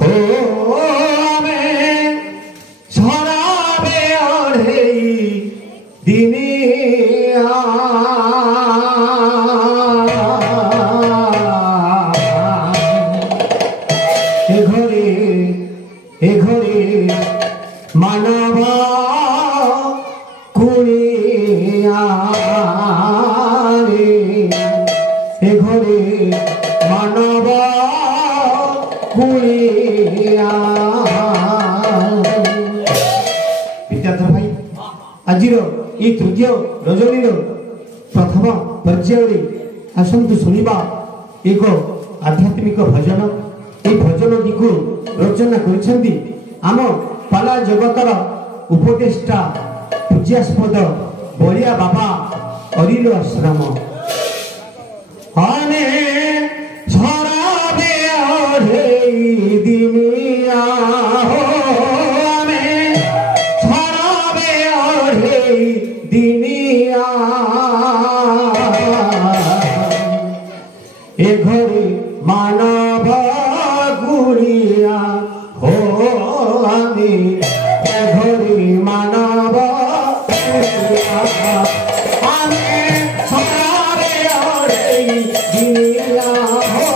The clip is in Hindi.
हो में सराबे ओढ़े दिनिया ए घरे मानवा कुड़िया रे ए घरे मानवा कुड़िया विद्याधर भाई आजिर ये तृतीय रजनीर प्रथम पर्याय आसतु शुणा एक आध्यात्मिक भजन ये भजन को रचना करिसेंती आम पाला जगतर उपदेष्टा पूज्यास्पद बलिया बाबा अरिलो आश्रम आने सराबे ओढ़े दिनिया हो में सराबे ओढ़े दिनिया ए घरे मानव गुड़िया हो आमी घरे मानव आमे सराबे ओढ़े दिनिया हो